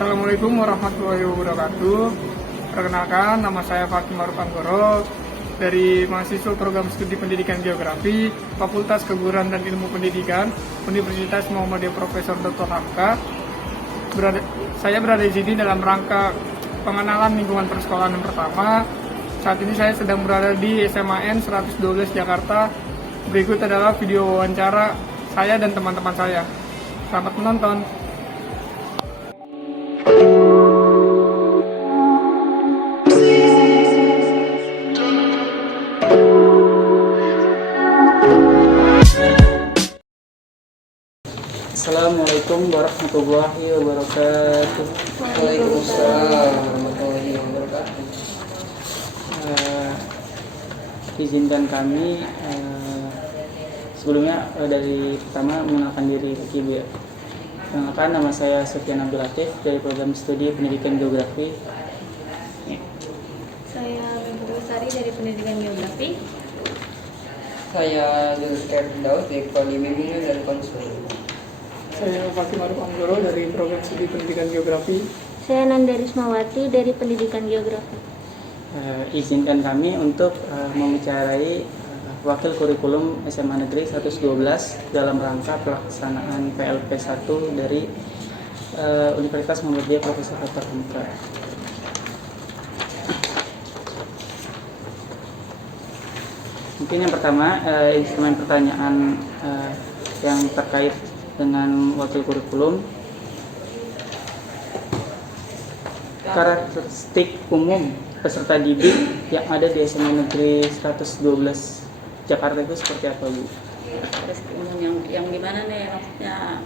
Assalamualaikum warahmatullahi wabarakatuh. Perkenalkan, nama saya Fakim Maruf Anggoro dari mahasiswa program studi pendidikan geografi Fakultas Keguruan dan Ilmu Pendidikan Universitas Muhammadiyah Profesor Dr. Hamka. Saya berada di sini dalam rangka pengenalan lingkungan persekolahan yang pertama. Saat ini saya sedang berada di SMAN 112 Jakarta. Berikut adalah video wawancara saya dan teman-teman saya. Selamat menonton. Assalamualaikum warahmatullahi wabarakatuh. Waalaikumsalam warahmatullahi wabarakatuh. Izinkan kami sebelumnya dari pertama mengenalkan diri ke Ibu ya. Perkenalkan, nama saya Sufyan Abdul Latif dari program studi pendidikan geografi. Saya Ibu Sari dari pendidikan geografi. Saya Zulkifli Daud dari Kepala Bimbingan dan Konsul. Saya Fakim Maruf Anggoro dari program studi pendidikan geografi. Saya Nanda Rismawati dari pendidikan geografi. Izinkan kami untuk membicaraai wakil kurikulum SMA Negeri 112 dalam rangka pelaksanaan PLP 1 dari Universitas Muhammadiyah Profesor Dr. Hamka. Mungkin yang pertama, instrumen pertanyaan yang terkait dengan wakil kurikulum. Karakteristik umum peserta didik yang ada di SMA Negeri 112 Jakarta itu seperti apa, Bu? Karakteristik umum yang gimana nih maksudnya?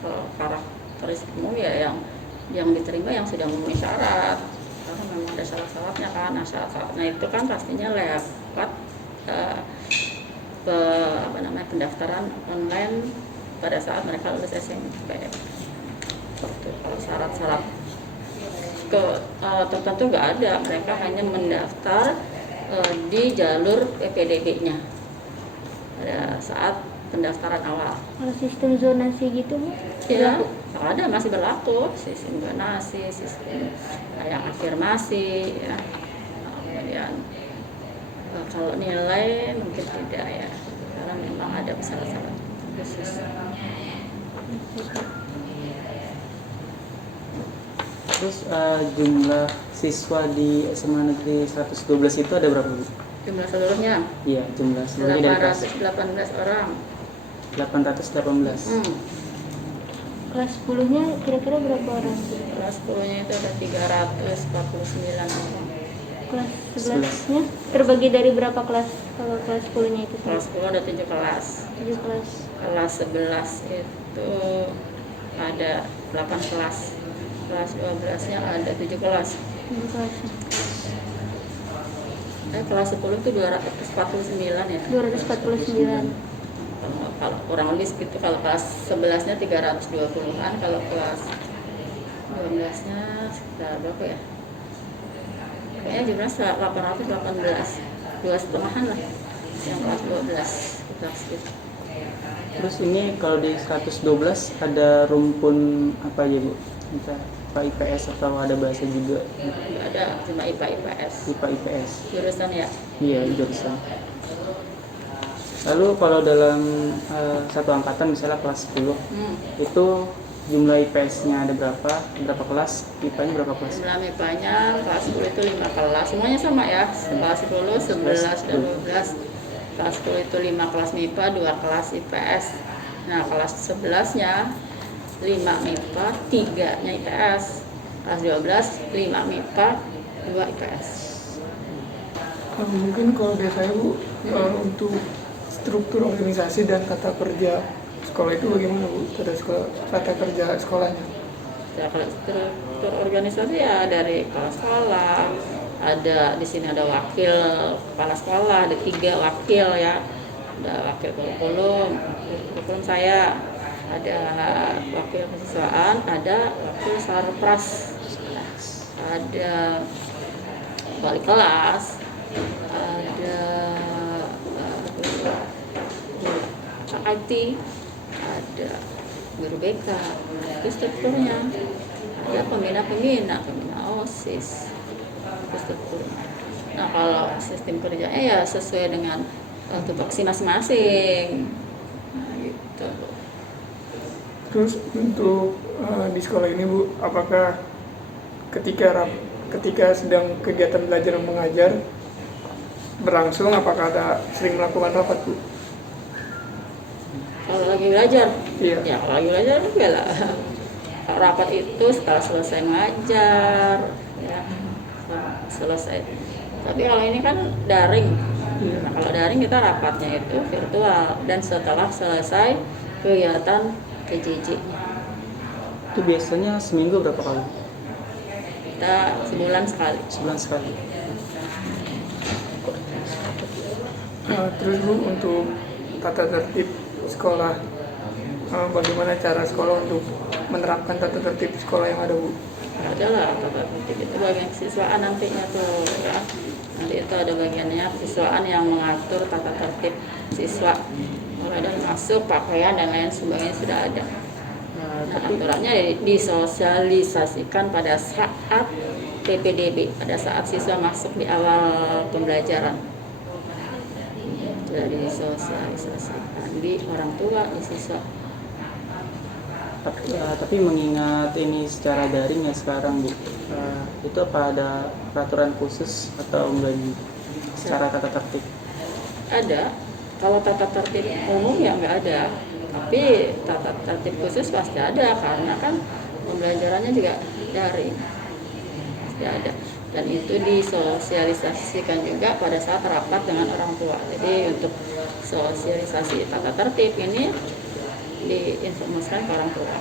Kalau karakteristik umum ya yang diterima yang sudah memenuhi syarat, karena memang ada syarat-syaratnya kan. Nah, syarat-syaratnya itu kan pastinya lewat pendaftaran online pada saat mereka lulus SMP. Kalau syarat-syarat tertentu nggak ada, mereka hanya mendaftar di jalur PPDB-nya pada saat pendaftaran awal. Kalau sistem zonasi gitu, Bu? Ya, ada, masih berlaku sistem zonasi, sistem yang afirmasi, ya. Kemudian kalau nilai mungkin tidak ya, karena memang ada syarat-syarat khusus. Terus jumlah siswa di SMA Negeri 112 itu ada berapa, Bu? Jumlah seluruhnya Iya, jumlah seluruhnya dari kelas 818 orang. 818. Kelas 10-nya kira-kira berapa orang? Kelas 10-nya itu ada 349 orang. Kelas 11-nya terbagi dari berapa kelas? Kalau kelas 10-nya itu Kelas 10 ada 7 kelas. 7 kelas. Kelas 11 itu ada 8 kelas. Kelas 12-nya ada 7 kelas. 7 kelas. Kelas 10 itu 249 ya. 249. Kalau kurang lebih segitu. Kalau kelas 11-nya 320-an, kalau kelas 12-nya sekitar berapa ya? Kayaknya jumlahnya 818, 2,5-an lah yang kelas 12 kelas gitu. Terus ini kalau di 112 ada rumpun apa aja, Bu? Entah IPA IPS atau ada bahasa juga? Nggak ada, cuma IPA IPS. IPA IPS. Jurusan ya. Iya, jurusan. Lalu kalau dalam satu angkatan misalnya kelas 10 itu jumlah IPS-nya ada berapa kelas, IPA-nya berapa kelas? Jumlah MIPA-nya kelas 10 itu 5 kelas, semuanya sama ya. Kelas 10, 11, dan 12. Kelas 10 itu 5 kelas MIPA, 2 kelas IPS. Nah, kelas 11-nya 5 MIPA, 3-nya IPS. Kelas 12, 5 MIPA, 2 IPS. Mungkin kalau biasanya, Bu, untuk struktur organisasi dan tata kerja sekolah itu bagaimana, Bu? Tata kerja sekolahnya? Ya, kalau struktur organisasi ya dari kepala sekolah, ada di sini ada wakil kepala sekolah, ada 3 wakil ya, ada wakil kurikulum saya, ada wakil kesiswaan, ada wakil sarpras, ada wali kelas, ada IT, ada guru BK, itu strukturnya. Ya pembina OSIS struktur. Nah kalau sistem kerjanya ya sesuai dengan tupoksi masing-masing. Nah, gitu. Terus untuk di sekolah ini Bu, apakah ketika sedang kegiatan belajar dan mengajar berlangsung, apakah ada sering melakukan rapat Bu? Kalau lagi belajar, Iya. ya kalau lagi belajar enggak lah. Kalau rapat itu setelah selesai mengajar, ya selesai. Tapi kalau ini kan daring. Nah, kalau daring kita rapatnya itu virtual dan setelah selesai kegiatan PJJ-nya. Itu biasanya seminggu berapa kali? Kita sebulan sekali. Sebulan sekali. Terus Bu, untuk tata tertib sekolah, bagaimana cara sekolah untuk menerapkan tata tertib sekolah yang ada Bu? Adalah tata tertib itu bagian siswaan nantinya tuh ya. Nanti itu ada bagiannya siswaan yang mengatur tata tertib siswa, mulai dari masuk, pakaian dan lain sebagainya sudah ada. Nah, aturannya disosialisasikan pada saat PPDB, pada saat siswa masuk di awal pembelajaran. Sudah disosialisasikan di orang tua, di siswa. Tapi mengingat ini secara daring ya sekarang Bu, itu apa ada peraturan khusus atau enggak secara tata tertib? Ada, kalau tata tertib umum ya nggak ada, tapi tata tertib khusus pasti ada karena kan pembelajarannya juga daring, pasti ada. Dan itu disosialisasikan juga pada saat rapat dengan orang tua. Jadi untuk sosialisasi tata tertib ini diinformasikan ke orang tua.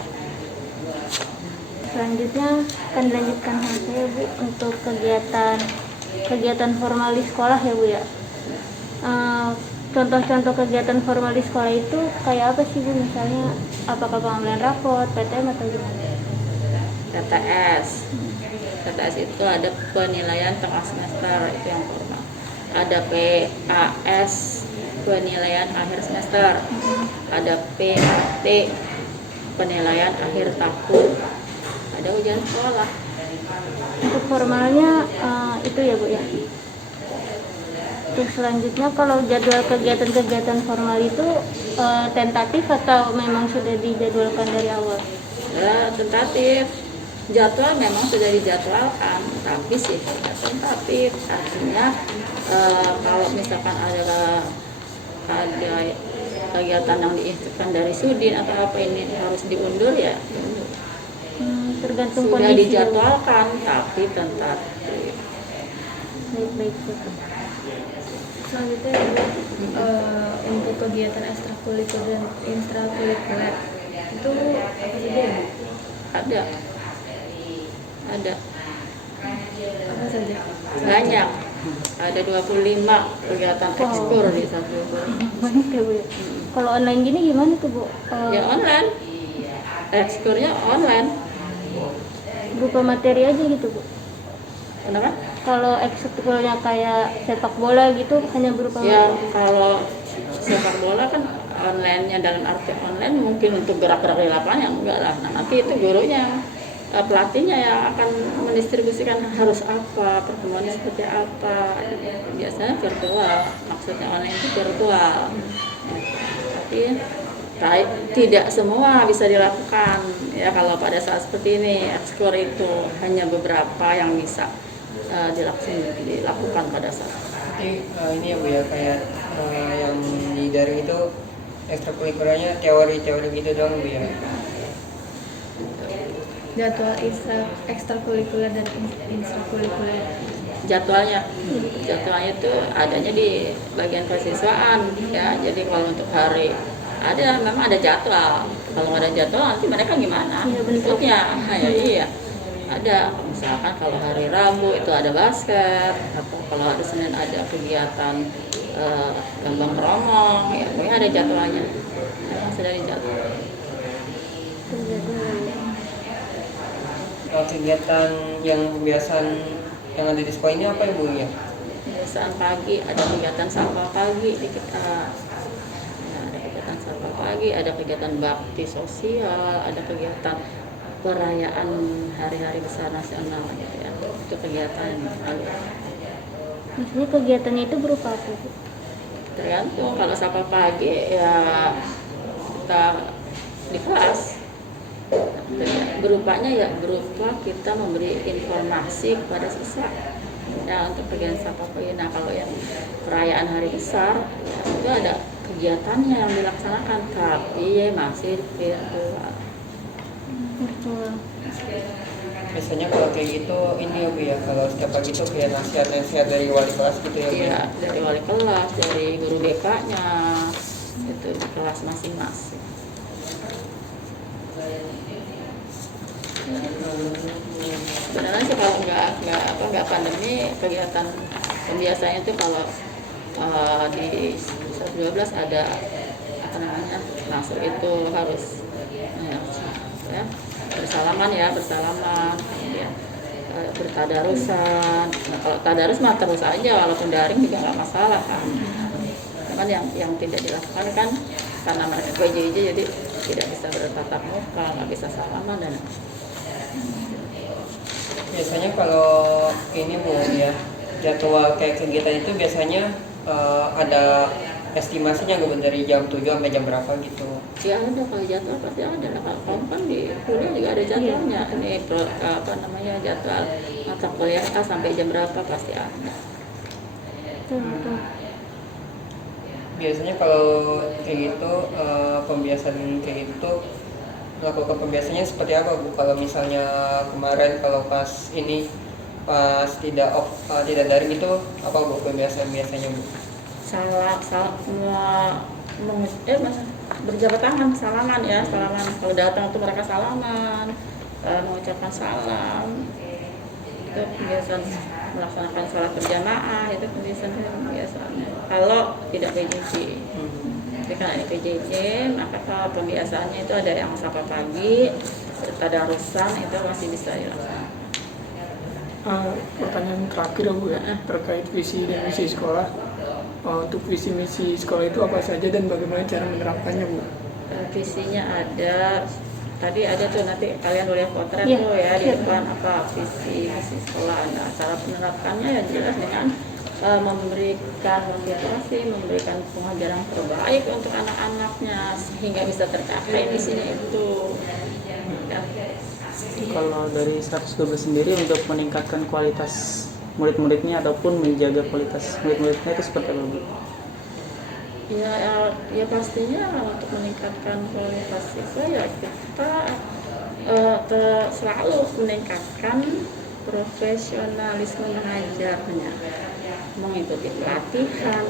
Selanjutnya akan dilanjutkan sama saya Bu untuk kegiatan formal di sekolah ya Bu ya. Contoh-contoh kegiatan formal di sekolah itu kayak apa sih Bu? Misalnya apakah pengambilan raport, PTM atau gimana? TTS itu ada penilaian tengah semester, itu yang formal. Ada PAS, penilaian akhir semester. Ada PAT, penilaian akhir tahun. Ada ujian sekolah. Untuk formalnya itu ya Bu ya. Terus selanjutnya kalau jadwal kegiatan-kegiatan formal itu tentatif atau memang sudah dijadwalkan dari awal? Ya, tentatif. Jadwal memang sudah dijadwalkan, tapi sih tidak tentatif. Artinya kalau misalkan ada kegiatan yang diinstruksikan dari Sudin atau apa ini harus diundur ya diundur. Tergantung Sudah kondisi. dijadwalkan tapi tentatif. Baik. Selanjutnya untuk kegiatan ekstrakurikuler dan intrakurikuler itu apa saja ya? Ada Apa saja? banyak, ada 25 kegiatan ekskur di satu. Banyak ya Bu ya. Kalau online gini gimana tuh Bu? Ya online, ekskurnya online. Berupa materi aja gitu Bu. Kenapa? Kalau ekskulnya kayak sepak bola gitu hanya berupa Ya materi. kalau sepak bola kan online-nya, dalam arti online mungkin untuk gerak-gerak di lapangan enggak lah. Nah, nanti itu gurunya, pelatihnya yang akan mendistribusikan harus apa, pertemuannya seperti apa. Biasanya virtual, maksudnya online itu virtual. Tapi tidak semua bisa dilakukan ya kalau pada saat seperti ini. Ekskur itu hanya beberapa yang bisa dilakukan pada saat. Jadi ini ya Bu ya, kayak yang di daring itu ekstrakurikulernya teori-teori gitu doang Bu ya. Jadwal ekstrakurikuler dan intrakurikuler. Jadwalnya itu adanya di bagian kesiswaan ya. Jadi kalau untuk hari memang ada jadwal. Kalau nggak ada jadwal nanti mereka gimana Iya, bentuk. bentuknya? Ya, iya ada. Misalkan kalau hari Rabu itu ada basket, atau kalau hari Senin ada kegiatan gambang kromong, ya pokoknya ada jadwalnya. Memang sudah dijadwal. Kalau kegiatan yang kebiasaan yang ada di sekolah ini apa ya Bu ya? Kebiasaan pagi ada kegiatan sapa pagi di kita. Ada kegiatan sapa pagi, ada kegiatan bakti sosial, ada kegiatan perayaan hari-hari besar nasional gitu ya. Itu kegiatan Maksudnya kegiatannya itu berupa apa, Bu? tergantung. Kalau sapa pagi ya kita di kelas, berupanya ya berupa kita memberi informasi kepada siswa ya untuk kegiatan sapa pagi. Nah kalau yang perayaan hari besar ya, itu ada kegiatannya yang dilaksanakan tapi masih virtual. Betul. Biasanya kalau kayak gitu ini ya Bu ya, kalau setiap pagi itu kayak nasihat-nasihat dari wali kelas gitu ya Bu ya. Iya, dari wali kelas, dari guru BK-nya, itu di kelas masing-masing. Sebenarnya sih kalau nggak pandemi, kegiatan pembiasanya itu kalau di 12 ada apa namanya, masuk itu harus ya, bersalaman, kemudian bertadarusan. Nah, kalau tadarus mah terus aja walaupun daring juga nggak masalah kan. Cuman yang tidak dilakukan kan karena mereka PJJ jadi tidak bisa bertatap muka, nggak bisa salaman dan Biasanya kalau ini Bu ya, jadwal kayak kegiatan itu biasanya ada estimasinya nggak Bu, dari jam 7 sampai jam berapa gitu? ya ada, kalau jadwal pasti ada. Nah, kalau kan di kuliah juga ada jadwalnya. Ini apa namanya, jadwal mata kuliah A sampai jam berapa pasti ada. Betul. Biasanya kalau kayak gitu pembiasaan kayak gitu, melakukan pembiasaannya seperti apa Bu? Kalau misalnya kemarin kalau pas tidak daring itu apa Bu pembiasaan biasanya Bu? Salah semua berjabat tangan, salaman ya, salaman. Kalau datang tuh mereka salaman, mengucapkan salam. Itu kebiasaan melaksanakan sholat berjamaah, itu kebiasaannya. Kalau tidak PJJ, tapi karena ini PJJ, maka kalau pembiasaannya itu ada yang sapa pagi, bertadarusan, itu masih bisa dilaksanakan. Pertanyaan terakhir ya Bu ya, terkait visi dan misi sekolah. Untuk visi misi sekolah itu apa saja dan bagaimana cara menerapkannya Bu? Visinya ada, tadi ada tuh, nanti kalian boleh potret Iya, tuh ya di iya. depan apa visi misi sekolah. Nah, cara penerapannya ya jelas dengan memberikan motivasi, memberikan pengajaran terbaik untuk anak-anaknya sehingga bisa tercapai misinya itu. Ya. Kalau dari 112 sendiri untuk meningkatkan kualitas murid-muridnya ataupun menjaga kualitas murid-muridnya itu seperti apa Bu? Ya pastinya untuk meningkatkan kualitas siswa ya kita selalu meningkatkan profesionalisme mengajarnya, mengikuti pelatihan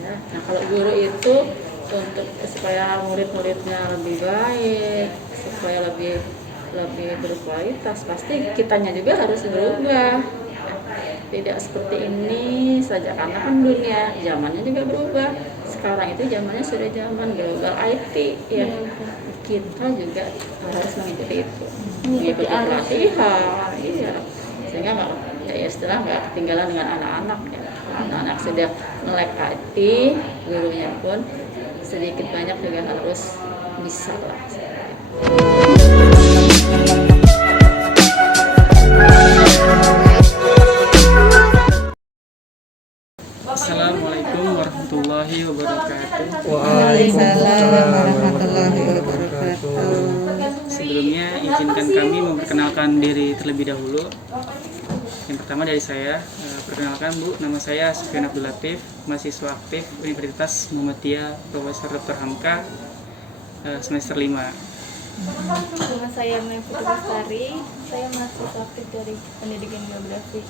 ya. Nah kalau guru itu untuk supaya murid-muridnya lebih baik, supaya lebih berkualitas, pasti kitanya juga harus berubah. Tidak seperti ini saja, karena kan dunia zamannya juga berubah. Sekarang itu zamannya sudah zaman global IT ya. Kita juga harus mengikuti itu, mengikuti pelatihan, iya. Sehingga nggak ketinggalan dengan anak-anak ya. Anak-anak sudah melek IT, gurunya pun sedikit banyak juga harus bisa lah. Assalamualaikum warahmatullahi wabarakatuh. Waalaikumsalam warahmatullahi wabarakatuh. Sebelumnya izinkan kami memperkenalkan diri terlebih dahulu. Yang pertama dari saya, perkenalkan Bu, nama saya Sufyan Abdul Latif, mahasiswa aktif Universitas Muhammadiyah Profesor Dr. Hamka, semester 5. Nama saya Mai Putri Lestari, saya mahasiswa aktif dari Pendidikan Geografi.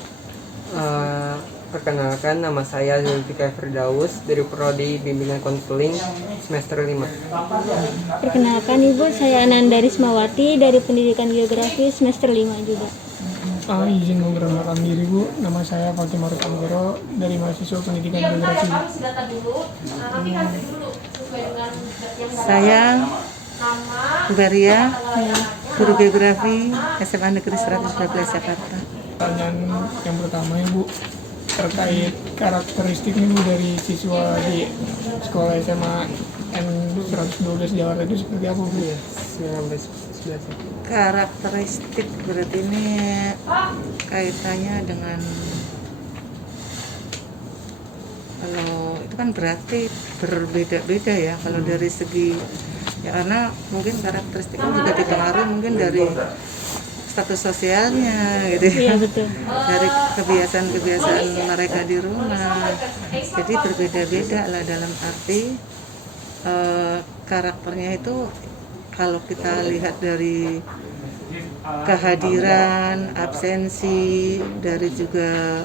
Perkenalkan, nama saya Zulfikar Firdaus dari Prodi Bimbingan Konseling semester 5. Perkenalkan Ibu, saya Ananda Rismawati dari Pendidikan Geografi semester 5 juga. Izin memperkenalkan diri Bu, nama saya Fatimah Rupanggoro dari mahasiswa pendidikan geografi. Saya Beria, guru geografi SMA Negeri 112 Jakarta. Pertanyaan yang pertama Ibu, terkait karakteristik Ibu dari siswa di sekolah SMA N 112 Jakarta itu seperti apa Bu? 19 Karakteristik berarti ini kaitannya dengan, kalau itu kan berarti berbeda-beda ya kalau dari segi ya, karena mungkin karakteristiknya juga dipengaruhi mungkin dari status sosialnya gitu ya. Iya betul. Dari kebiasaan-kebiasaan mereka di rumah. Jadi berbeda-beda lah dalam arti karakternya itu kalau kita lihat dari kehadiran, absensi, dari juga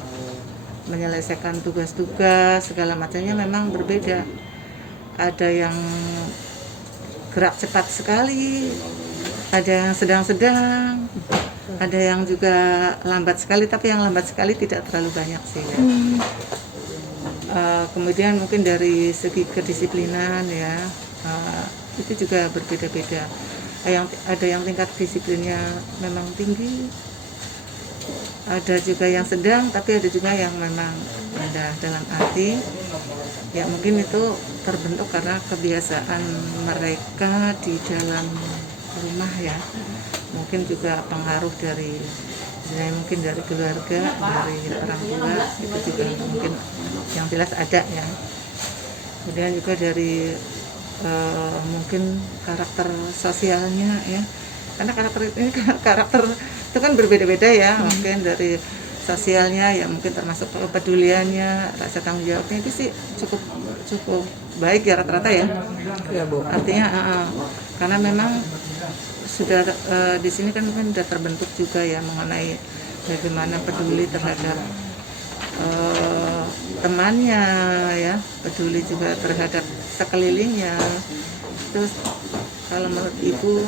menyelesaikan tugas-tugas segala macamnya memang berbeda. Ada yang gerak cepat sekali, ada yang sedang-sedang, ada yang juga lambat sekali, tapi yang lambat sekali tidak terlalu banyak sih ya. Kemudian mungkin dari segi kedisiplinan ya, itu juga berbeda-beda. Ada yang tingkat disiplinnya memang tinggi, ada juga yang sedang, tapi ada juga yang memang rendah. Dalam arti ya mungkin itu terbentuk karena kebiasaan mereka di dalam rumah ya, mungkin juga pengaruh dari mungkin dari keluarga, dari orang tua, itu juga mungkin yang jelas ada ya. Kemudian juga dari mungkin karakter sosialnya ya, karena karakter itu kan berbeda-beda ya, mungkin dari sosialnya ya mungkin termasuk kepeduliannya, rasa tanggung jawabnya itu sih cukup baik ya rata-rata ya. Ya Bu. Artinya karena memang sudah di sini kan mungkin sudah terbentuk juga ya mengenai bagaimana peduli terhadap temannya ya, peduli juga terhadap sekelilingnya. Terus kalau menurut Ibu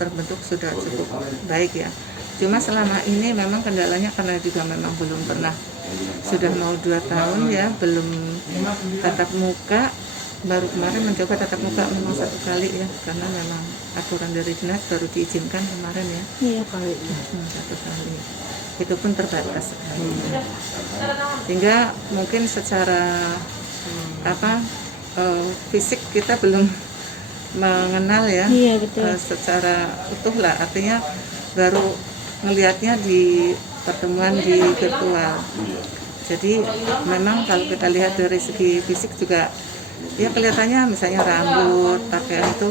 terbentuk sudah cukup baik ya. Cuma selama ini memang kendalanya karena juga memang belum pernah, sudah mau 2 tahun ya, belum tatap muka. Baru kemarin mencoba tatap muka memang 1 kali ya, karena memang aturan dari dinas baru diizinkan kemarin ya. Iya. 1 kali. Itu pun terbatas sekali. Sehingga mungkin secara fisik kita belum mengenal ya. Iya betul. Secara utuh lah, artinya baru ngelihatnya di pertemuan di virtual. Jadi memang kalau kita lihat dari segi fisik juga ya kelihatannya misalnya rambut, pakaian itu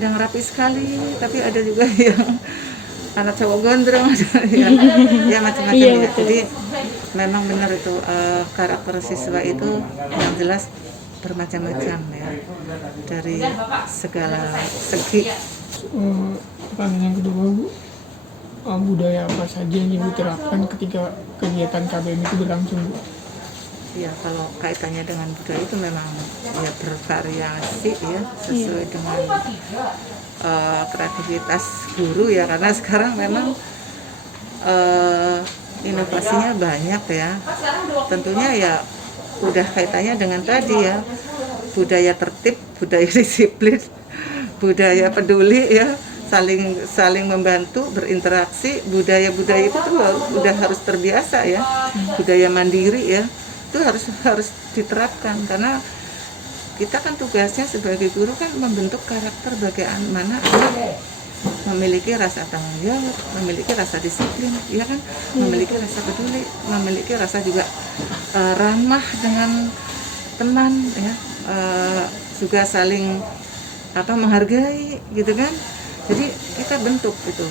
udah rapi sekali, tapi ada juga yang anak cowok gondrong ya macam-macam Iya, ya. betul. Jadi memang benar itu karakter siswa itu yang jelas bermacam-macam ya, dari segala segi. Pertanyaan yang kedua Bu, budaya apa saja yang Ibu terapkan ketika kegiatan KBM itu berlangsung Bu? Ya kalau kaitannya dengan budaya itu memang ya bervariasi ya, sesuai dengan kreativitas guru ya, karena sekarang memang inovasinya banyak ya. Tentunya ya udah kaitannya dengan tadi ya, budaya tertib, budaya disiplin, budaya peduli ya, saling membantu, berinteraksi. Budaya-budaya itu tuh udah harus terbiasa ya, budaya mandiri ya, itu harus diterapkan, karena kita kan tugasnya sebagai guru kan membentuk karakter bagaimana anak memiliki rasa tanggung jawab, memiliki rasa disiplin, ya kan, memiliki rasa peduli, memiliki rasa juga ramah dengan teman ya, juga saling menghargai gitu kan. Jadi kita bentuk itu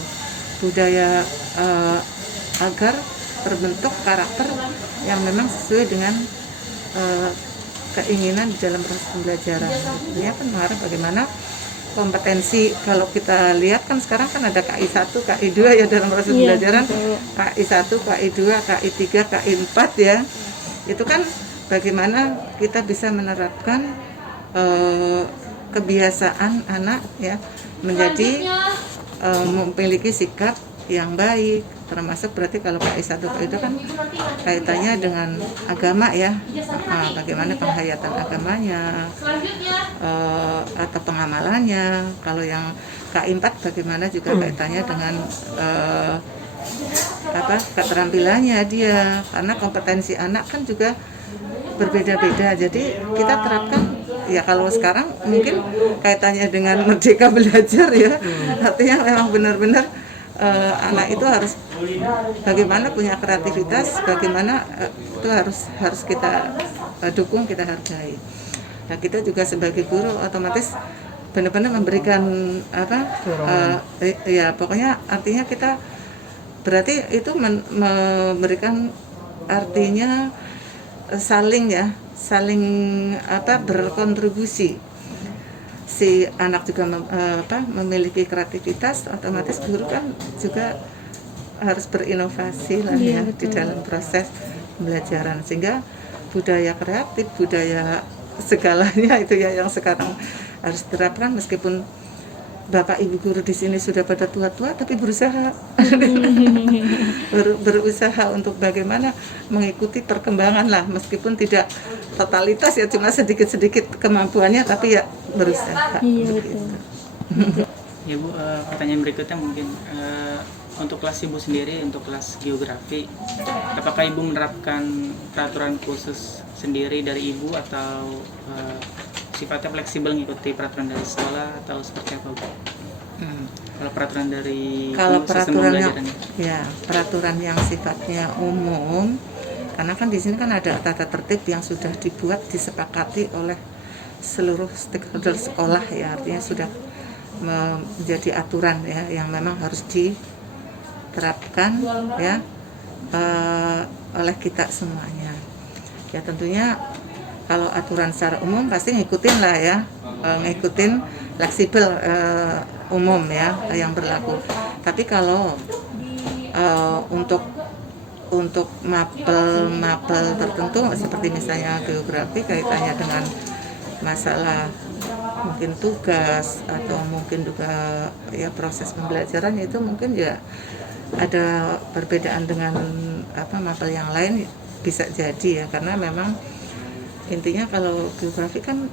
budaya agar terbentuk karakter yang memang sesuai dengan keinginan di dalam proses pembelajaran. Tentunya kan mengarah bagaimana kompetensi. Kalau kita lihat kan sekarang kan ada KI 1, KI 2 ya dalam proses pembelajaran. KI 1, KI 2, KI 3, KI 4 ya. Itu kan bagaimana kita bisa menerapkan kebiasaan anak ya menjadi memiliki sikap yang baik, termasuk berarti kalau KI 1 itu kan kaitannya dengan agama ya, bagaimana penghayatan agamanya atau pengamalannya. Kalau yang KI 4 bagaimana juga kaitannya dengan keterampilannya dia, karena kompetensi anak kan juga berbeda-beda. Jadi kita terapkan ya kalau sekarang mungkin kaitannya dengan merdeka belajar ya, artinya memang benar-benar anak itu harus bagaimana punya kreativitas, bagaimana itu harus kita dukung, kita hargai. Nah kita juga sebagai guru otomatis benar-benar memberikan ya pokoknya artinya kita berarti itu memberikan artinya saling berkontribusi. Si anak juga memiliki kreativitas, otomatis guru kan juga harus berinovasi lah ya di dalam proses pembelajaran, sehingga budaya kreatif, budaya segalanya itu ya yang sekarang harus diterapkan. Meskipun Bapak Ibu guru di sini sudah pada tua-tua, tapi berusaha untuk bagaimana mengikuti perkembangan lah, meskipun tidak totalitas ya, cuma sedikit-sedikit kemampuannya, tapi ya berusaha. Iya betul. Ya Bu, pertanyaan berikutnya mungkin untuk kelas Ibu sendiri, untuk kelas geografi, apakah Ibu menerapkan peraturan khusus sendiri dari Ibu atau sifatnya fleksibel mengikuti peraturan dari sekolah atau seperti apa Bu? Kalau peraturan dari peraturan yang sifatnya umum, karena kan di sini kan ada tata tertib yang sudah dibuat, disepakati oleh seluruh stakeholder sekolah ya, artinya sudah menjadi aturan ya yang memang harus diterapkan ya oleh kita semuanya. Ya tentunya kalau aturan secara umum pasti ngikutin lah ya, ngikutin fleksibel umum ya yang berlaku. Tapi kalau untuk mapel tertentu seperti misalnya geografi kaitannya dengan masalah mungkin tugas atau mungkin juga ya proses pembelajaran, itu mungkin ya ada perbedaan dengan mapel yang lain, bisa jadi ya, karena memang intinya kalau geografi kan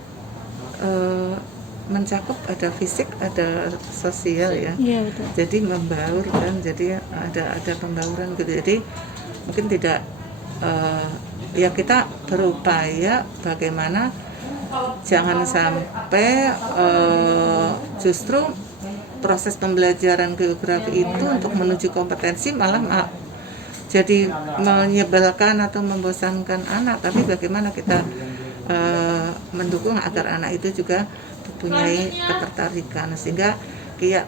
mencakup ada fisik, ada sosial ya. Iya betul. Jadi membaur kan, jadi ada pembauran gitu. Jadi mungkin tidak ya kita berupaya bagaimana jangan sampai justru proses pembelajaran geografi itu untuk menuju kompetensi malah jadi menyebalkan atau membosankan anak, tapi bagaimana kita mendukung agar anak itu juga mempunyai ketertarikan, sehingga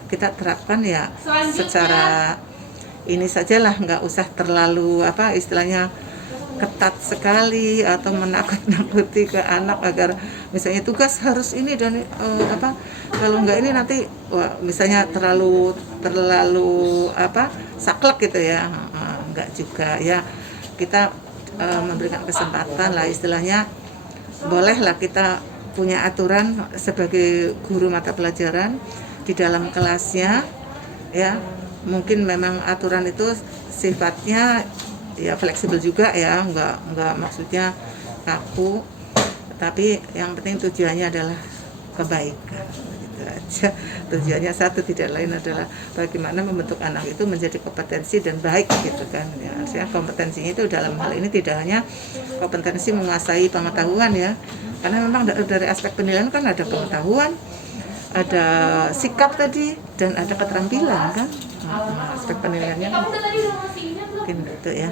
kita terapkan ya secara ini sajalah, nggak usah terlalu istilahnya ketat sekali atau menakut-nakuti ke anak agar misalnya tugas harus ini dan kalau nggak ini nanti misalnya terlalu saklek gitu ya, nggak juga ya, kita memberikan kesempatan lah, istilahnya bolehlah kita punya aturan sebagai guru mata pelajaran di dalam kelasnya ya, mungkin memang aturan itu sifatnya ya fleksibel juga ya, nggak maksudnya kaku, tapi yang penting tujuannya adalah kebaikan, gitu aja. Tujuannya satu, tidak lain adalah bagaimana membentuk anak itu menjadi kompetensi dan baik gitu kan ya. Artinya kompetensinya itu dalam hal ini tidak hanya kompetensi menguasai pengetahuan ya, karena memang dari aspek penilaian kan ada pengetahuan, ada sikap tadi, dan ada keterampilan kan. Aspek penilaiannya mungkin gitu ya.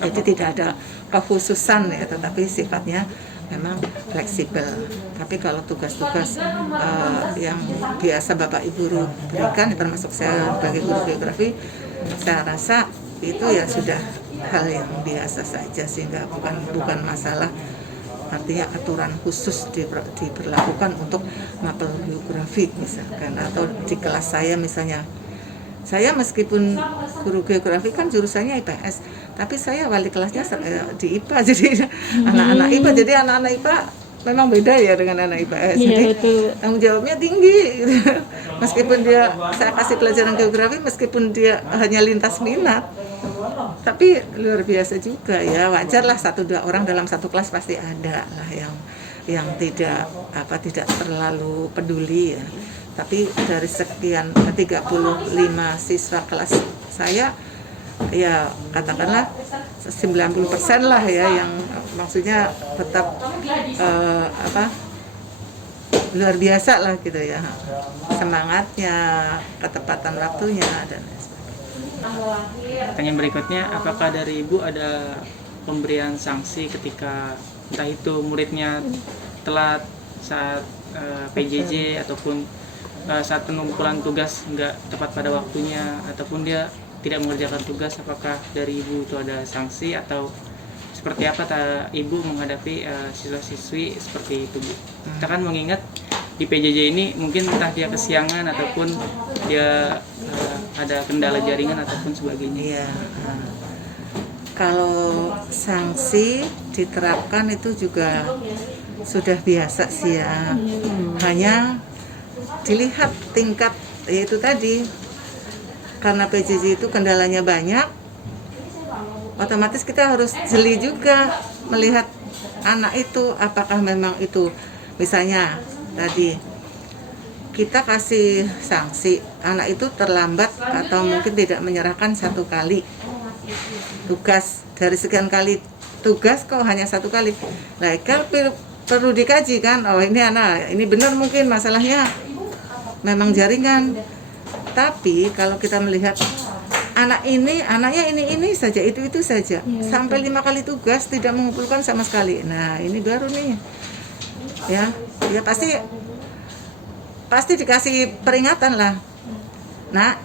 Jadi tidak ada kekhususan ya, tetapi sifatnya memang fleksibel. Tapi kalau tugas-tugas yang biasa Bapak Ibu berikan, termasuk saya sebagai guru geografi, saya rasa itu ya sudah hal yang biasa saja, sehingga bukan masalah. Artinya aturan khusus diberlakukan untuk mapel geografi misalkan, atau di kelas saya misalnya. Saya meskipun guru geografi kan jurusannya IPS, tapi saya wali kelasnya di IPA, jadi anak-anak IPA, jadi anak-anak IPA memang beda ya dengan anak IPS. Iya, jadi betul. tanggung jawabnya tinggi gitu. Meskipun saya kasih pelajaran geografi, meskipun dia hanya lintas minat, tapi luar biasa juga ya. Wajar lah 1-2 orang dalam satu kelas pasti ada lah yang tidak terlalu peduli ya. Tapi dari sekian 35 siswa kelas saya, ya katakanlah 90% lah ya, yang maksudnya tetap luar biasa lah gitu ya, semangatnya, ketepatan waktunya dan lain sebagainya. Pertanyaan berikutnya, apakah dari Ibu ada pemberian sanksi ketika entah itu muridnya telat saat PJJ ataupun saat pengumpulan tugas nggak tepat pada waktunya, ataupun dia tidak mengerjakan tugas, apakah dari Ibu itu ada sanksi atau seperti apa Ibu menghadapi siswa-siswi seperti itu, Bu? Kita kan mengingat di PJJ ini mungkin entah dia kesiangan ataupun dia ada kendala jaringan ataupun sebagainya. Iya. Kalau sanksi diterapkan itu juga sudah biasa sih ya. Hanya dilihat tingkat, yaitu tadi, karena PJJ itu kendalanya banyak, otomatis kita harus jeli juga melihat anak itu apakah memang itu, misalnya tadi kita kasih sanksi, anak itu terlambat atau mungkin tidak menyerahkan 1 kali tugas, dari sekian kali tugas kok hanya 1 kali. Nah, kan perlu dikaji kan, oh ini anak, ini benar mungkin masalahnya memang jaringan. Tapi kalau kita melihat anaknya ini saja, itu saja, sampai 5 kali tugas tidak mengumpulkan sama sekali. Nah, ini baru nih. Ya pasti dikasih peringatan lah. Nah,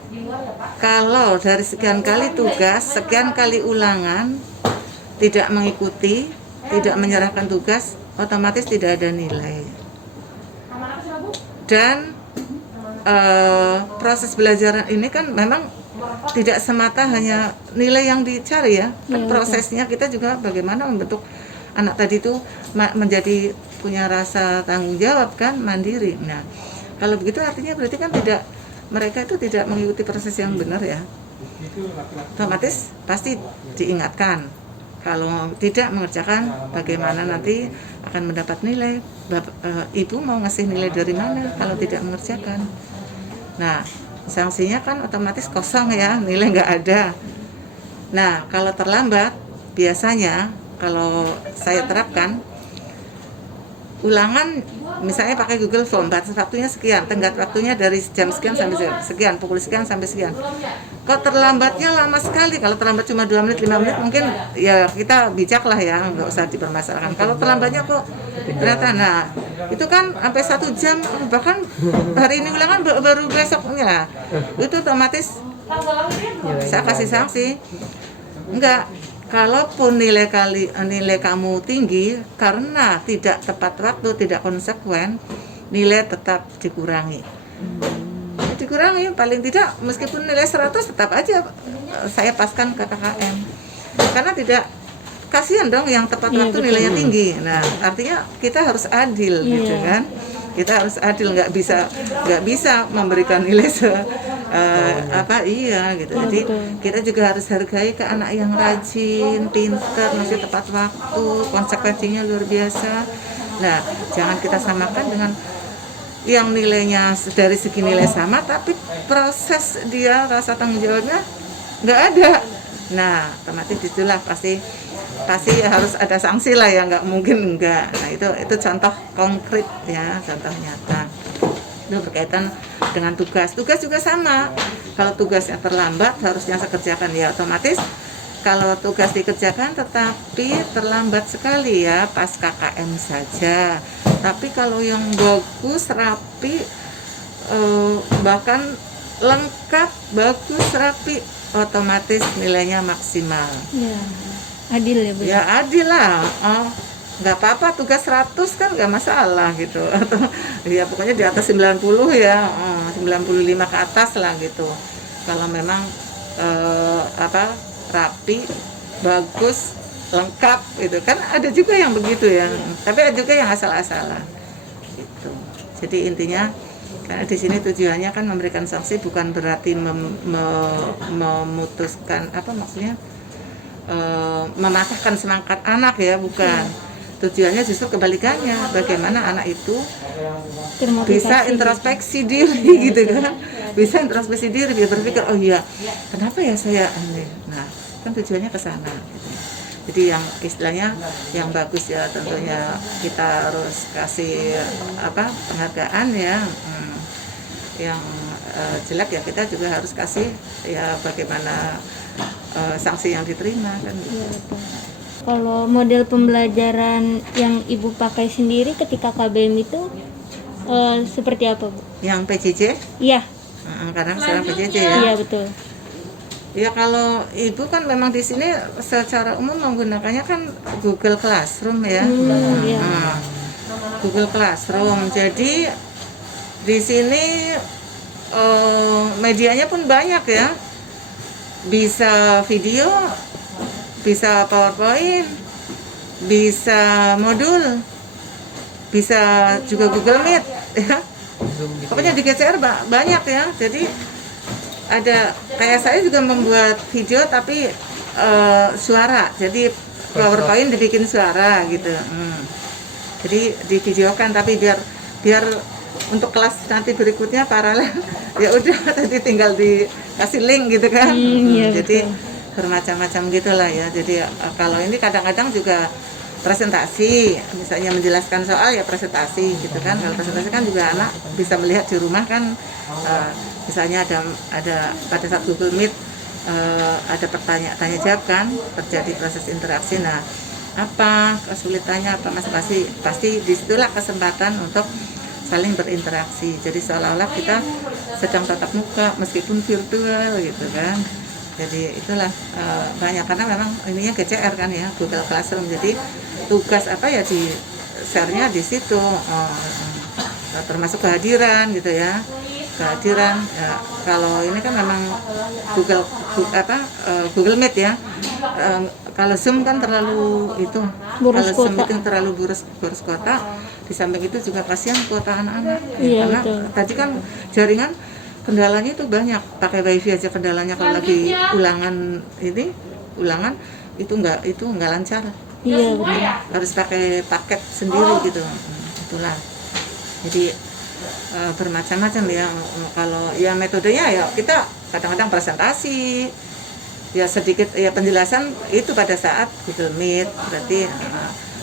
kalau dari sekian kali tugas, sekian kali ulangan tidak mengikuti, tidak menyerahkan tugas, otomatis tidak ada nilai. Dan proses belajar ini kan memang tidak semata hanya nilai yang dicari ya, kan prosesnya kita juga bagaimana membentuk anak tadi itu menjadi punya rasa tanggung jawab kan, mandiri. Nah, kalau begitu artinya berarti kan mereka itu tidak mengikuti proses yang benar ya. Otomatis pasti diingatkan. Kalau tidak mengerjakan, bagaimana nanti akan mendapat nilai. Ibu mau ngasih nilai dari mana kalau tidak mengerjakan? Nah, sanksinya kan otomatis kosong ya, nilai nggak ada. Nah, kalau terlambat, biasanya kalau saya terapkan, ulangan misalnya pakai Google Form, batas waktunya sekian, tenggat waktunya dari jam sekian sampai sekian, pukul sekian sampai sekian. Kok terlambatnya lama sekali, kalau terlambat cuma 2 menit, 5 menit mungkin ya kita bijak lah ya, nggak usah dipermasalahkan. Kalau terlambatnya kok ternyata, nah itu kan sampai 1 jam, bahkan hari ini ulangan baru besoknya, itu otomatis saya kasih sanksi. Enggak, kalaupun nilai kamu tinggi karena tidak tepat waktu, tidak konsekuen, nilai tetap dikurangi. Dikurangi, paling tidak meskipun nilai 100 tetap aja saya paskan ke KKM. Karena tidak, kasihan dong yang tepat waktu nilainya tinggi. Nah, artinya kita harus adil gitu kan. Kita harus adil, nggak bisa memberikan nilai gitu. Jadi kita juga harus hargai ke anak yang rajin, pintar, masih tepat waktu, konsekuensinya luar biasa. Nah, jangan kita samakan dengan yang nilainya dari segi nilai sama, tapi proses dia rasa tanggung jawabnya nggak ada. Nah, otomatis itulah pasti harus ada sanksi lah ya, nggak mungkin enggak. Nah, itu contoh konkret ya, contoh nyata. Itu berkaitan dengan tugas juga sama. Kalau tugasnya terlambat harusnya saya kerjakan ya, otomatis kalau tugas dikerjakan tetapi terlambat sekali ya pas KKM saja. Tapi kalau yang bagus, rapi, bahkan lengkap, bagus, rapi, otomatis nilainya maksimal. Ya, adil ya Bu? Ya adil lah. Nggak apa-apa tugas 100 kan nggak masalah gitu, atau ya pokoknya di atas 90 ya, 95 ke atas lah gitu. Kalau memang rapi, bagus, lengkap gitu kan, ada juga yang begitu ya, tapi ada juga yang asal-asalan gitu. Jadi intinya karena di sini tujuannya kan memberikan sanksi, bukan berarti memutuskan maksudnya mematahkan semangat anak ya, bukan. tujuannya justru kebalikannya, bagaimana anak itu Termotivasi. bisa introspeksi diri gitu kan, bisa introspeksi diri, dia berpikir oh iya kenapa ya saya ini, nah kan tujuannya ke sana gitu. Jadi yang istilahnya yang bagus ya tentunya kita harus kasih penghargaan ya, yang jelek ya kita juga harus kasih ya bagaimana sanksi yang diterima kan gitu. Iya, betul. Kalau model pembelajaran yang Ibu pakai sendiri ketika KBM itu seperti apa, Bu? Yang PJJ Iya, karena sekarang PJJ ya. iya betul. Ya kalau ibu kan memang di sini secara umum menggunakannya kan Google Classroom ya. Iya. Google Classroom. Jadi di sini medianya pun banyak ya. Bisa video, bisa PowerPoint, bisa modul, bisa juga Google Meet ya. Pokoknya di GCR banyak ya. Jadi ada kayak saya juga membuat video tapi suara. Jadi PowerPoint dibikin suara gitu. Jadi divideokan tapi biar untuk kelas nanti berikutnya paralel ya udah tadi tinggal dikasih link gitu kan. Iya, Jadi betul. bermacam-macam gitulah ya. Jadi kalau ini kadang-kadang juga presentasi, misalnya menjelaskan soal ya presentasi gitu kan. Kalau presentasi kan juga anak bisa melihat di rumah kan, misalnya ada pada saat Google Meet ada tanya jawab kan, terjadi proses interaksi. Nah apa kesulitannya apa mas, pasti disitulah kesempatan untuk saling berinteraksi. Jadi seolah-olah kita sedang tatap muka meskipun virtual gitu kan. Jadi itulah banyak karena memang ininya GCR kan ya, Google Classroom. Jadi tugas apa ya di share-nya di situ, termasuk kehadiran gitu ya. Kehadiran ya, kalau ini kan memang Google Meet ya. Kalau Zoom kan terlalu itu, Boros kalau Zoom kuota. itu terlalu boros kuota. Di samping itu juga kasihan kuota anak-anak. Iya, Karena betul. tadi kan jaringan kendalanya itu banyak, pakai wifi aja kendalanya kalau lagi ulangan itu nggak lancar, Iya, betul. harus pakai paket sendiri gitu. Itulah jadi bermacam-macam ya. Kalau ya metodenya ya kita kadang-kadang presentasi ya, sedikit ya penjelasan itu pada saat Google Meet. Berarti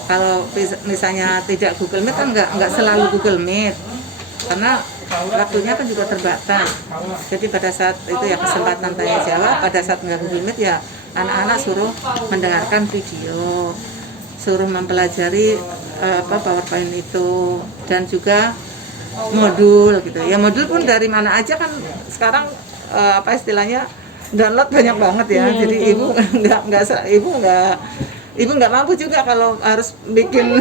kalau misalnya tidak Google Meet kan nggak selalu Google Meet karena waktunya kan juga terbatas. Jadi pada saat itu ya kesempatan tanya jawab, pada saat nggak Google Meet ya anak-anak suruh mendengarkan video, suruh mempelajari PowerPoint itu, dan juga modul gitu. Ya modul pun dari mana aja kan sekarang istilahnya download banyak banget ya. Iya, Jadi betul. ibu nggak mampu juga kalau harus bikin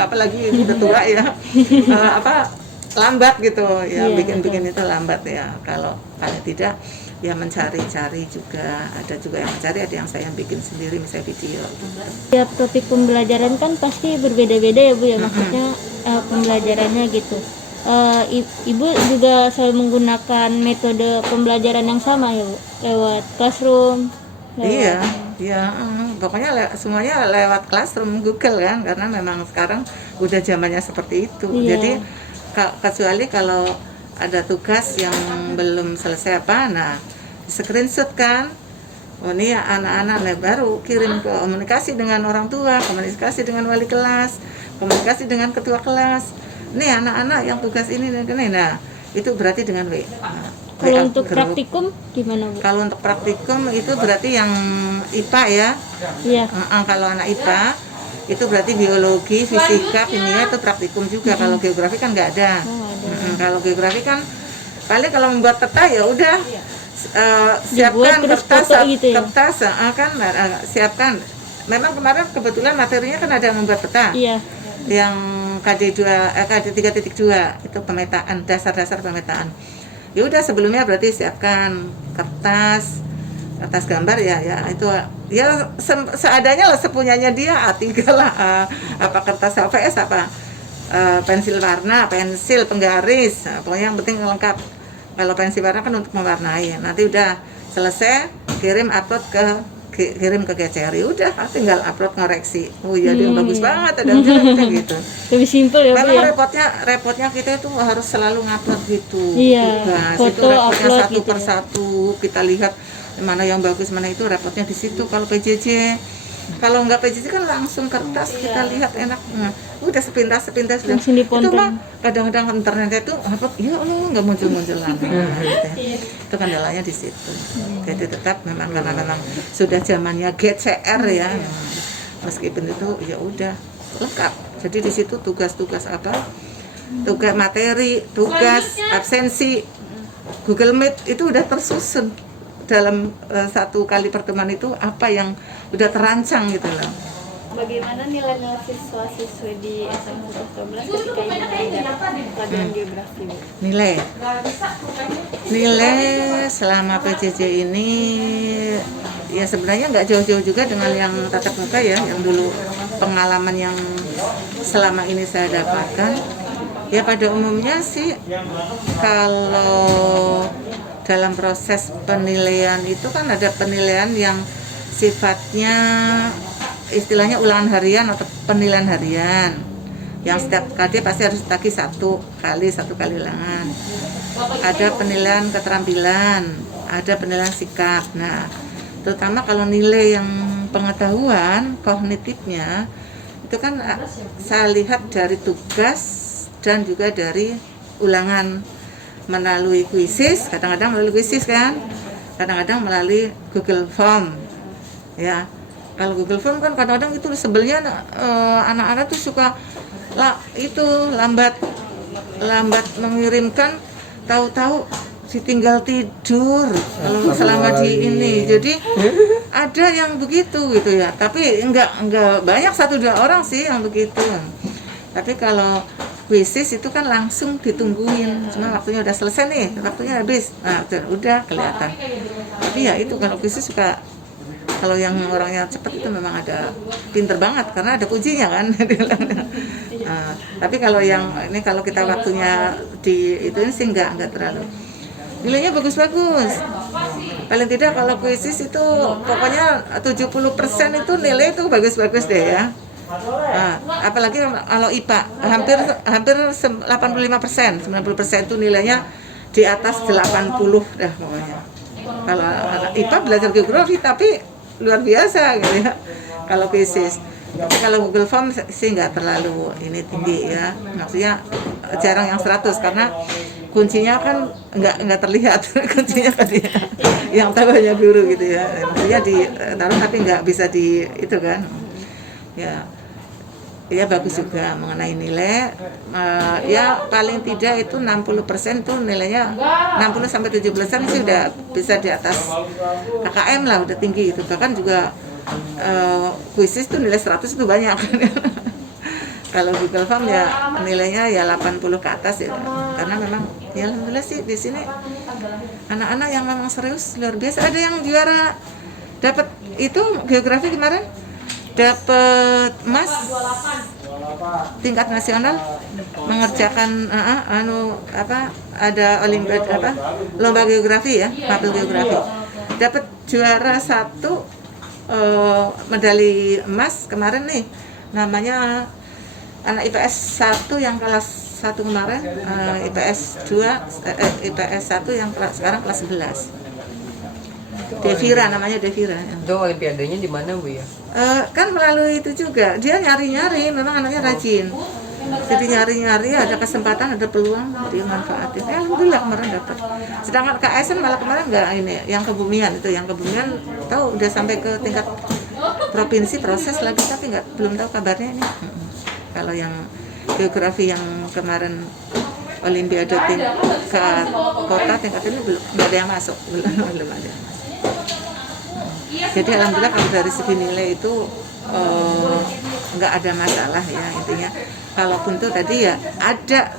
apalagi udah tua ya lambat gitu ya. Iya, bikin itu lambat ya. Kalau paling tidak ya mencari-cari juga, ada juga yang mencari, ada yang saya bikin sendiri misalnya video gitu. Tiap topik pembelajaran kan pasti berbeda-beda ya Bu ya, maksudnya pembelajarannya gitu. Ibu juga selalu menggunakan metode pembelajaran yang sama ya Bu, lewat classroom. Iya, pokoknya semuanya lewat Classroom Google kan, karena memang sekarang udah zamannya seperti itu. Iya. Jadi kecuali kalau ada tugas yang belum selesai nah di screenshot kan, oh ini anak-anak baru kirim komunikasi dengan orang tua, komunikasi dengan wali kelas, komunikasi dengan ketua kelas. Nih anak-anak yang tugas ini, nah itu berarti dengan WA. Kalau untuk praktikum gimana Bu? Kalau untuk praktikum itu berarti yang IPA ya. Iya. Kalau anak IPA itu berarti biologi, fisika, kimia itu praktikum juga. Kalau geografi kan nggak ada. Kalau geografi kan paling kalau membuat peta ya udah siapkan terus kertas, foto gitu ya? Siapkan. Memang kemarin kebetulan materinya kan ada membuat peta. Iya. Yang KD 3.2 itu pemetaan, dasar-dasar pemetaan. Ya udah sebelumnya berarti siapkan kertas gambar ya itu ya seadanya lah, sepunyanya dia A3 lah, apa kertas HVS pensil warna, pensil penggaris, pokoknya yang penting lengkap. Kalau pensil warna kan untuk mewarnai. Nanti udah selesai kirim upload ke kirim ke GCR, udah tinggal upload ngoreksi. Oh iya dia bagus banget ada gitu. Lebih simpel ya Bu Memang ya. repotnya kita itu harus selalu ngupload gitu. Iya, Tugas itu foto repotnya upload satu gitu per ya. satu kita lihat mana yang bagus mana itu repotnya di situ. Kalau PJJ, kalau nggak PJJ kan langsung kertas kita lihat enak. Nah, udah sepintas sudah. Langsung dipotong. Itu mah kadang-kadang internet itu upload ya Allah nggak muncul lagi. Itu kendalanya di situ. Jadi tetap memang karena memang sudah zamannya GCR ya. Meskipun itu ya udah lengkap. Jadi di situ tugas-tugas apa? Tugas materi, tugas absensi, Google Meet itu udah tersusun dalam satu kali pertemuan itu apa yang udah terancang gitu loh. Bagaimana nilai-nilai siswa-siswi di SMA 112 ketika ini mengajar pelajaran geografi, Bu? Nilai selama PJJ ini ya sebenarnya nggak jauh-jauh juga dengan yang tatap muka ya, yang dulu pengalaman yang selama ini saya dapatkan. Ya pada umumnya sih kalau dalam proses penilaian itu kan ada penilaian yang sifatnya istilahnya ulangan harian atau penilaian harian yang setiap KD pasti harus ditagih satu kali ulangan. Ada penilaian keterampilan, ada penilaian sikap. Nah, terutama kalau nilai yang pengetahuan kognitifnya itu kan saya lihat dari tugas dan juga dari ulangan melalui kuisis, kadang-kadang melalui kuisis kan, kadang-kadang melalui Google Form ya. Kalau Google Form kan kadang-kadang itu sebelnya anak-anak tuh suka lambat mengirimkan, tahu-tahu ditinggal tidur kalau selama di ini. Jadi ada yang begitu gitu ya. Tapi enggak banyak, 1-2 orang sih yang begitu. Tapi kalau kuisis itu kan langsung ditungguin, cuma waktunya udah selesai nih, waktunya habis, nah udah kelihatan. Tapi ya itu kalau kuisis suka, kalau yang orangnya cepat itu memang ada pinter banget karena ada kuncinya kan. Nah, tapi kalau yang ini kalau kita waktunya di itu sih enggak terlalu. Nilainya bagus-bagus. Paling tidak kalau kuisis itu pokoknya 70% itu nilai itu bagus-bagus deh ya. Nah, apalagi kalau IPA hampir 85%, 90% itu nilainya di atas 80 dah pokoknya. Kalau anak IPA belajar geografi tapi luar biasa gitu ya. Kalau kuisis. Tapi kalau Google Form sih nggak terlalu ini tinggi ya. Maksudnya jarang yang 100 karena kuncinya kan nggak terlihat. Kuncinya kan dia yang tahu hanya guru gitu ya. Maksudnya ditaruh tapi nggak bisa di itu kan. Ya bagus juga mengenai nilai. Ya paling tidak itu 60% tuh nilainya 60-70% sih udah bisa di atas KKM lah, udah tinggi itu. Bahkan juga kuisis tuh nilai 100 itu banyak. Kalau Google Form ya nilainya ya 80 ke atas ya. Karena memang ya alhamdulillah sih di sini anak-anak yang memang serius luar biasa. Ada yang juara dapat itu geografi kemarin, dapat emas tingkat nasional mengerjakan ada olimpiade lomba geografi ya, mapel geografi, dapat juara 1 medali emas kemarin nih, namanya anak IPS 1 yang kelas 1 kemarin, IPS 2 IPS 1 yang sekarang kelas 11. Devira namanya, Devira. Itu olimpiadanya di mana, Bu ya? Kan melalui itu juga. Dia nyari-nyari, memang anaknya rajin. Jadi nyari-nyari, ada kesempatan, ada peluang, dia manfaatin. Alhamdulillah kemarin dapat. Sedangkan KSN malah kemarin enggak ini, yang kebumian itu, yang kebumian tahu udah sampai ke tingkat provinsi proses lagi tapi belum tahu kabarnya ini. Kalau yang geografi yang kemarin olimpiade tingkat kota tingkat ini belum ada yang masuk, belum ada yang masuk. Jadi alhamdulillah kalau dari segi nilai itu nggak ada masalah ya intinya. Kalaupun tuh tadi ya ada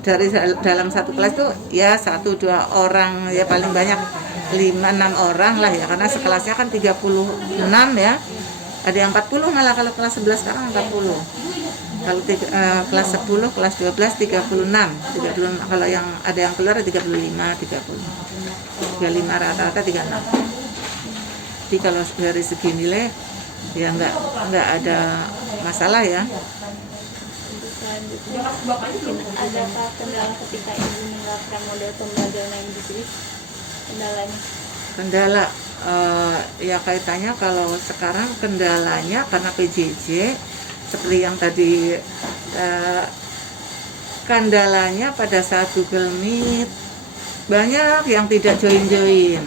dari dalam satu kelas tuh ya 1-2 orang ya paling banyak 5-6 orang lah ya, karena sekelasnya kan 36 ya. Ada yang 40 malah kalau kelas 11 sekarang 40. Kalau kelas 10, kelas 12 36. Kalau yang ada yang keluar 35, 35 rata-rata 36. Jadi kalau dari segi nilai ya nggak ada masalah ya. Untuk selanjutnya, mungkin adakah kendala ketika ibu menerapkan model pembelajaran yang ditulis? Kendalanya? Kendala ya kaitannya kalau sekarang kendalanya karena PJJ seperti yang tadi kendalanya pada saat Google Meet banyak yang tidak join.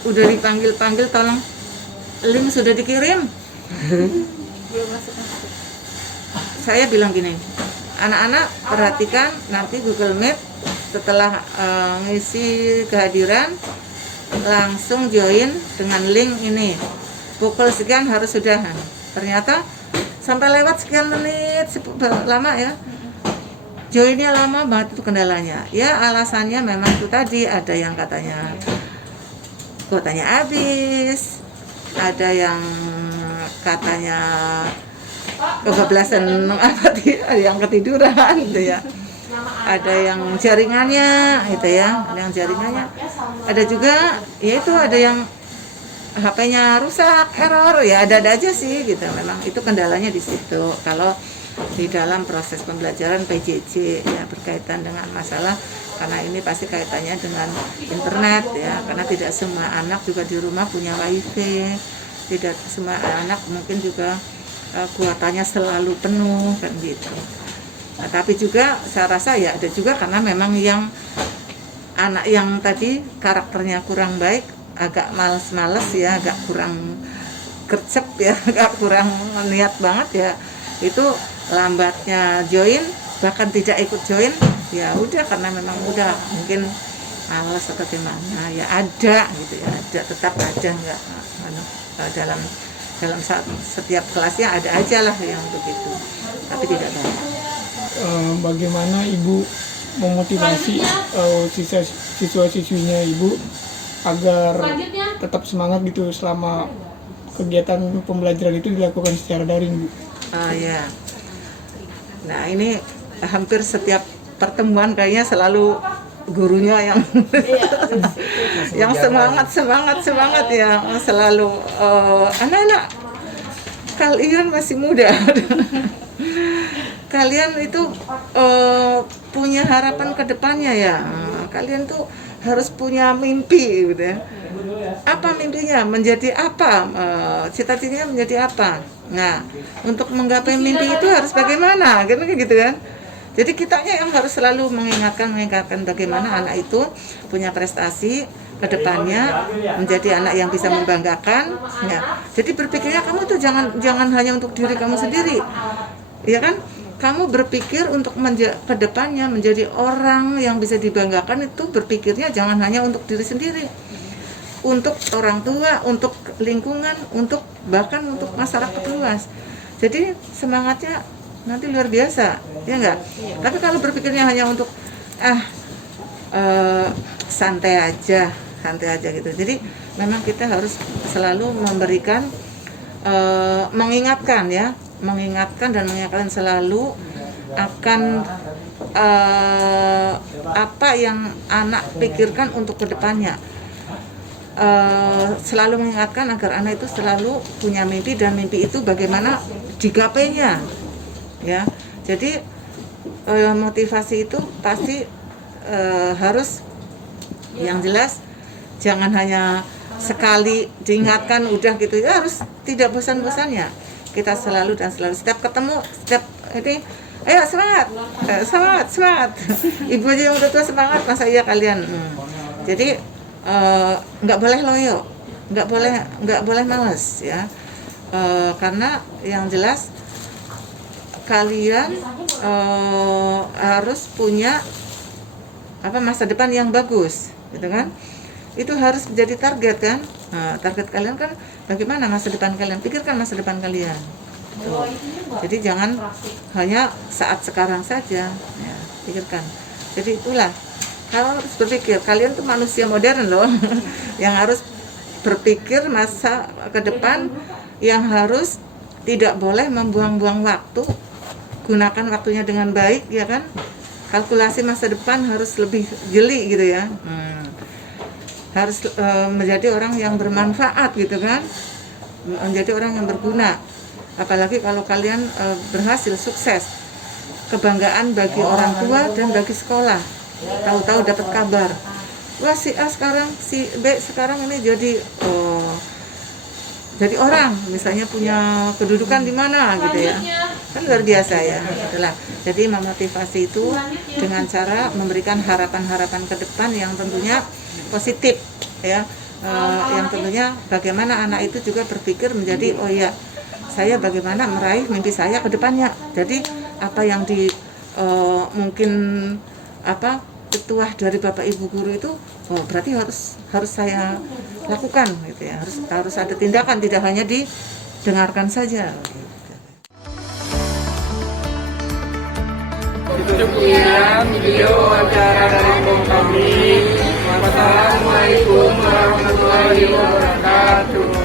Udah dipanggil tolong link sudah dikirim. Belum masuk. Saya bilang gini, anak-anak perhatikan nanti Google Meet setelah ngisi kehadiran langsung join dengan link ini. Pukul sekian harus sudah. Ternyata sampai lewat sekian menit lama ya. Joinnya lama banget, itu kendalanya. Ya alasannya memang itu tadi, ada yang katanya kuotanya habis, ada yang katanya kebablasan yang ketiduran gitu ya. Ada yang jaringannya gitu ya, ada juga yaitu ada yang HP-nya rusak, error ya, ada aja sih gitu. Memang itu kendalanya di situ kalau di dalam proses pembelajaran PJJ ya, berkaitan dengan masalah karena ini pasti kaitannya dengan internet ya, karena tidak semua anak juga di rumah punya wifi, tidak semua anak mungkin juga kuotanya selalu penuh kan gitu. Nah, tapi juga saya rasa ya ada juga karena memang yang anak yang tadi karakternya kurang baik, agak males ya, agak kurang gercep ya, agak kurang niat banget ya, itu lambatnya join, bahkan tidak ikut join, ya udah karena memang udah mungkin males atau gimana ya, ada gitu ya, ada, tetap ada, nggak dalam setiap kelasnya ada aja lah yang begitu, tapi tidak banyak. Bagaimana Ibu memotivasi siswa-siswinya Ibu agar tetap semangat gitu selama kegiatan pembelajaran itu dilakukan secara daring, Bu? Ya. Nah ini hampir setiap pertemuan kayaknya selalu gurunya yang yang semangat ya, selalu anak-anak kalian masih muda. Kalian itu punya harapan ke depannya ya. Kalian tuh harus punya mimpi gitu ya. Apa mimpinya? Menjadi apa? Cita-citanya menjadi apa? Nah, untuk menggapai mimpi itu harus bagaimana? Gitu kan? Jadi kitanya yang harus selalu mengingatkan bagaimana anak itu punya prestasi ke depannya, menjadi anak yang bisa membanggakan. Ya. Jadi berpikirnya kamu tuh jangan hanya untuk diri kamu sendiri. Ya kan? Kamu berpikir untuk ke depannya menjadi orang yang bisa dibanggakan, itu berpikirnya jangan hanya untuk diri sendiri. Untuk orang tua, untuk lingkungan, bahkan untuk masyarakat luas. Jadi semangatnya nanti luar biasa, ya enggak? Tapi kalau berpikirnya hanya untuk santai aja gitu. Jadi memang kita harus selalu memberikan mengingatkan dan mengingatkan selalu akan apa yang anak pikirkan untuk kedepannya. Selalu mengingatkan agar anak itu selalu punya mimpi, dan mimpi itu bagaimana digapainya ya. Jadi motivasi itu pasti harus yang jelas, jangan hanya sekali diingatkan udah gitu ya, harus tidak bosan-bosannya kita selalu setiap ketemu, setiap ini ayo semangat ibu aja yang udah tua semangat, masa iya kalian. Jadi nggak boleh loyo, nggak boleh malas ya, karena yang jelas kalian harus punya masa depan yang bagus gitu kan, itu harus menjadi target kan. Target kalian kan bagaimana masa depan kalian, pikirkan masa depan kalian tuh. Jadi jangan hanya saat sekarang saja ya, pikirkan. Jadi itulah, kalau harus berpikir, kalian tuh manusia modern loh yang harus berpikir masa ke depan, yang harus tidak boleh membuang-buang waktu, gunakan waktunya dengan baik ya kan. Kalkulasi masa depan harus lebih jeli gitu ya. harus menjadi orang yang bermanfaat gitu kan, menjadi orang yang berguna. Apalagi kalau kalian berhasil sukses, kebanggaan bagi orang tua dan bagi sekolah. Tahu-tahu dapat kabar, wah si A sekarang, si B sekarang ini jadi orang, misalnya punya kedudukan di mana gitu ya, kan luar biasa ya. Itulah. Jadi memotivasi itu dengan cara memberikan harapan-harapan ke depan yang tentunya positif ya, yang tentunya bagaimana anak itu juga berpikir menjadi oh ya, saya bagaimana meraih mimpi saya ke depannya. Jadi apa yang mungkin petuah dari Bapak Ibu guru itu, oh berarti harus saya lakukan gitu ya, harus ada tindakan, tidak hanya didengarkan saja. Itu sekian video wawancara dari kami. Wassalamualaikum warahmatullahi wabarakatuh.